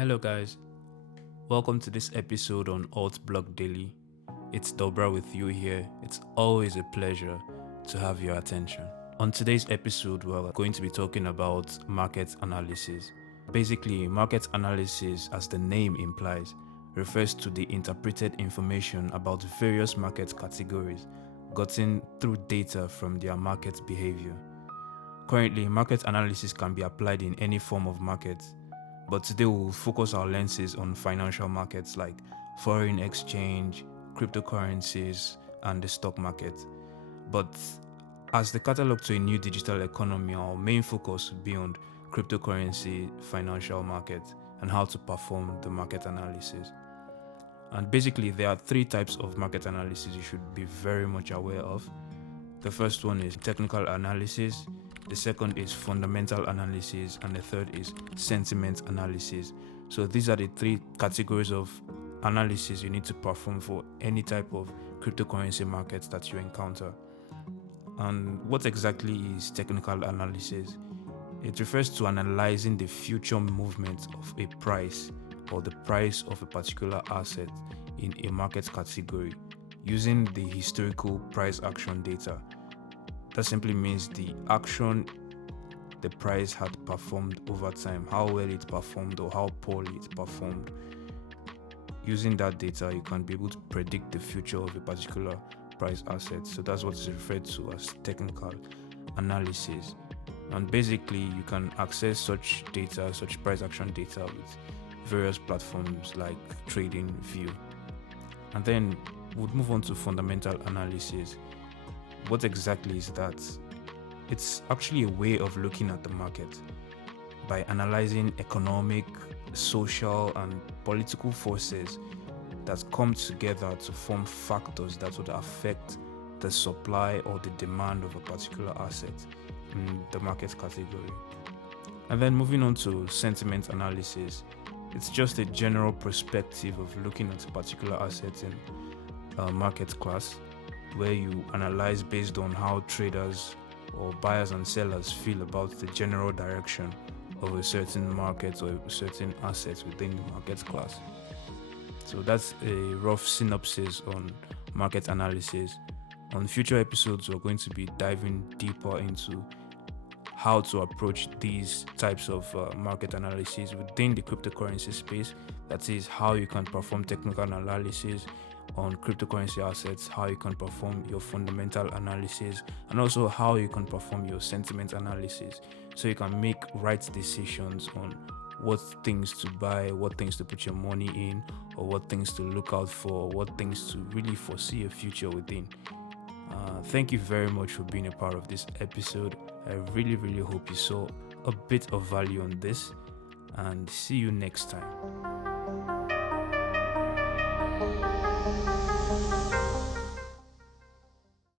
Hello guys, welcome to this episode on Alt Blog Daily. It's Dobra with you here. It's always a pleasure to have your attention. On today's episode, we're going to be talking about market analysis. Basically, market analysis, as the name implies, refers to the interpreted information about various market categories gotten through data from their market behavior. Currently, market analysis can be applied in any form of market, but today we'll focus our lenses on financial markets like foreign exchange, cryptocurrencies, and the stock market. But as the catalog to a new digital economy, our main focus will be on cryptocurrency financial market and how to perform the market analysis. And basically, there are three types of market analysis you should be very much aware of. The first one is technical analysis, the second is fundamental analysis, and the third is sentiment analysis. So these are the three categories of analysis you need to perform for any type of cryptocurrency market that you encounter. And what exactly is technical analysis? It refers to analyzing the future movement of a price or the price of a particular asset in a market category using the historical price action data. That simply means the action the price had performed over time, how well it performed or how poorly it performed. Using that data, you can be able to predict the future of a particular price asset. So that's what is referred to as technical analysis. And basically, you can access such data, such price action data, with various platforms like TradingView. And then we'll move on to fundamental analysis. What exactly is that? It's actually a way of looking at the market by analyzing economic, social, and political forces that come together to form factors that would affect the supply or the demand of a particular asset in the market category. And then moving on to sentiment analysis, it's just a general perspective of looking at a particular asset in a market class, where you analyze based on how traders or buyers and sellers feel about the general direction of a certain market or a certain asset within the market class. So that's a rough synopsis on market analysis. On future episodes, we're going to be diving deeper into how to approach these types of market analysis within the cryptocurrency space. That is, how you can perform technical analysis on cryptocurrency assets, how you can perform your fundamental analysis, and also how you can perform your sentiment analysis, so you can make right decisions on what things to buy, what things to put your money in, or what things to look out for, what things to really foresee a future within. Thank you very much for being a part of this episode. I really hope you saw a bit of value on this, and see you next time.